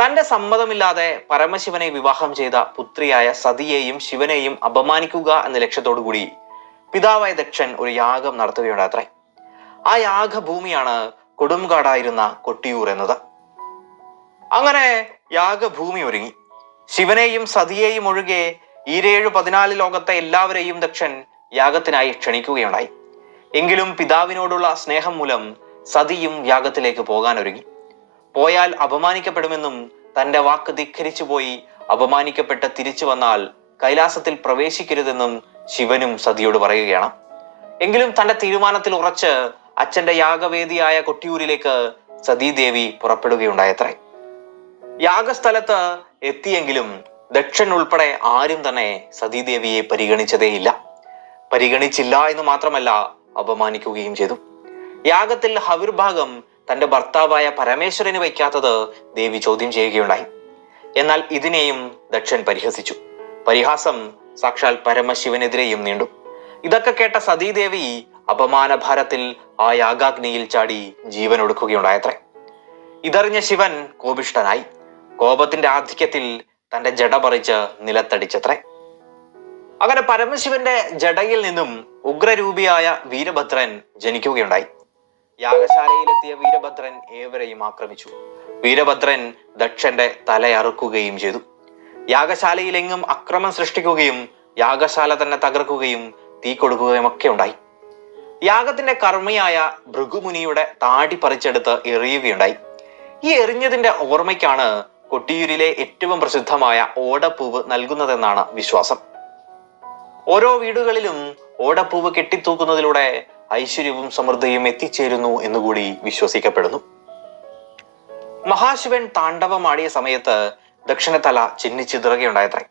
തന്റെ സമ്മതമില്ലാതെ പരമശിവനെ വിവാഹം ചെയ്ത പുത്രിയായ സതിയെയും ശിവനെയും അപമാനിക്കുക എന്ന ലക്ഷ്യത്തോടു കൂടി പിതാവായ ദക്ഷൻ ഒരു യാഗം നടത്തുകയുണ്ടാത്രേ. ആ യാഗഭൂമിയാണ് കൊടുംകാടായിരുന്ന കൊട്ടിയൂർ എന്നത്. അങ്ങനെ യാഗഭൂമി ഒരുങ്ങി. ശിവനെയും സതിയെയും ഒഴികെ 14 ലോകത്തെ എല്ലാവരെയും ദക്ഷൻ യാഗത്തിനായി ക്ഷണിക്കുകയുണ്ടായി. എങ്കിലും പിതാവിനോടുള്ള സ്നേഹം മൂലം സതിയും യാഗത്തിലേക്ക് പോകാൻ ഒരുങ്ങി. പോയാൽ അപമാനിക്കപ്പെടുമെന്നും തന്റെ വാക്ക് ധിക്കരിച്ചു പോയി അപമാനിക്കപ്പെട്ട് തിരിച്ചു വന്നാൽ കൈലാസത്തിൽ പ്രവേശിക്കരുതെന്നും ശിവനും സതിയോട് പറയുകയാണ്. എങ്കിലും തന്റെ തീരുമാനത്തിൽ ഉറച്ച് അച്ഛന്റെ യാഗവേദിയായ കൊട്ടിയൂരിലേക്ക് സതീദേവി പുറപ്പെടുകയുണ്ടായത്രേ. യാഗസ്ഥലത്ത് എത്തിയെങ്കിലും ദക്ഷൻ ഉൾപ്പെടെ ആരും തന്നെ സതീദേവിയെ പരിഗണിച്ചതേയില്ല. പരിഗണിച്ചില്ല എന്ന് മാത്രമല്ല, അപമാനിക്കുകയും ചെയ്തു. യാഗത്തിൽ ഹവിർഭാഗം തന്റെ ഭർത്താവായ പരമേശ്വരന് വയ്ക്കാത്തത് ദേവി ചോദ്യം ചെയ്യുകയുണ്ടായി. എന്നാൽ ഇതിനെയും ദക്ഷൻ പരിഹസിച്ചു. പരിഹാസം സാക്ഷാൽ പരമശിവനെതിരെയും നീണ്ടു. ഇതൊക്കെ കേട്ട സതീദേവി അപമാനഭാരത്തിൽ ആ യാഗാഗ്നിയിൽ ചാടി ജീവൻ ഒടുക്കുകയുണ്ടായത്രേ. ഇതറിഞ്ഞ ശിവൻ കോപിഷ്ഠനായി. കോപത്തിന്റെ ആധിക്യത്തിൽ തന്റെ ജട പറിച്ച് നിലത്തടിച്ചത്രേ. അങ്ങനെ പരമശിവന്റെ ജടയിൽ നിന്നും ഉഗ്രരൂപിയായ വീരഭദ്രൻ ജനിക്കുകയുണ്ടായി. യാഗശാലയിലെത്തിയ വീരഭദ്രൻ ഏവരെയും ആക്രമിച്ചു. വീരഭദ്രൻ ദക്ഷന്റെ തലയറുക്കുകയും ചെയ്തു. യാഗശാലയിലെങ്ങും അക്രമം സൃഷ്ടിക്കുകയും യാഗശാല തന്നെ തകർക്കുകയും തീ കൊടുക്കുകയും ഒക്കെ ഉണ്ടായി. യാഗത്തിന്റെ കർമ്മിയായ ഭൃഗുമുനിയുടെ താടി പറിച്ചെടുത്ത് എറിയുകയുണ്ടായി. ഈ എറിഞ്ഞതിന്റെ ഓർമ്മയ്ക്കാണ് കൊട്ടിയൂരിലെ ഏറ്റവും പ്രസിദ്ധമായ ഓടപ്പൂവ് നൽകുന്നതെന്നാണ് വിശ്വാസം. ഓരോ വീടുകളിലും ഓടപ്പൂവ് കെട്ടിത്തൂക്കുന്നതിലൂടെ ഐശ്വര്യവും സമൃദ്ധിയും എത്തിച്ചേരുന്നു എന്നുകൂടി വിശ്വസിക്കപ്പെടുന്നു. മഹാശിവൻ താണ്ഡവമാടിയ സമയത്ത് ദക്ഷനതല ചിന്നിച്ചിതറുകയുണ്ടായത്രേ.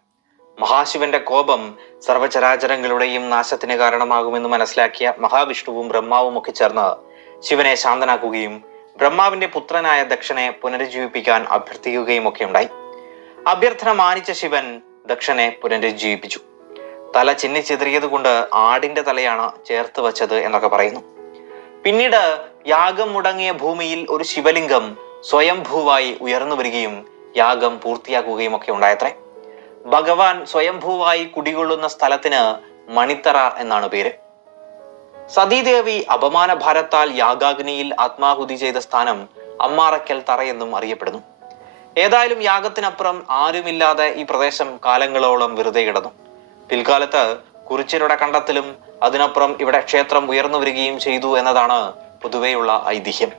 മഹാശിവന്റെ കോപം സർവചരാചരങ്ങളുടെയും നാശത്തിന് കാരണമാകുമെന്ന് മനസ്സിലാക്കിയ മഹാവിഷ്ണുവും ബ്രഹ്മാവും ഒക്കെ ചേർന്ന് ശിവനെ ശാന്തനാക്കുകയും ബ്രഹ്മാവിന്റെ പുത്രനായ ദക്ഷനെ പുനരുജ്ജീവിപ്പിക്കാൻ അഭ്യർത്ഥിക്കുകയും ഒക്കെ ഉണ്ടായി. അഭ്യർത്ഥന മാനിച്ച ശിവൻ ദക്ഷനെ പുനരുജ്ജീവിപ്പിച്ചു. തല ചിന്നിച്ചിതറിയത് കൊണ്ട് ആടിന്റെ തലയാണ് ചേർത്ത് വച്ചത് എന്നൊക്കെ പറയുന്നു. പിന്നീട് യാഗം മുടങ്ങിയ ഭൂമിയിൽ ഒരു ശിവലിംഗം സ്വയംഭൂവായി ഉയർന്നു വരികയും യാഗം പൂർത്തിയാക്കുകയും ഒക്കെ ഉണ്ടായത്രേ. ഭഗവാൻ സ്വയംഭൂവായി കുടികൊള്ളുന്ന സ്ഥലത്തിന് മണിത്തറ എന്നാണ് പേര്. സതീദേവി അപമാന ഭാരത്താൽ യാഗാഗ്നിയിൽ ആത്മാഹുതി ചെയ്ത സ്ഥാനം അമ്മാറയ്ക്കൽ തറ എന്നും അറിയപ്പെടുന്നു. ഏതായാലും യാഗത്തിനപ്പുറം ആരുമില്ലാതെ ഈ പ്രദേശം കാലങ്ങളോളം വെറുതെ കിടന്നു. പിൽക്കാലത്ത് കുറിച്യരുടെ കണ്ടെത്തലും അതിനപ്പുറം ഇവിടെ ക്ഷേത്രം ഉയർന്നു വരികയും ചെയ്തു എന്നതാണ് പൊതുവെയുള്ള ഐതിഹ്യം.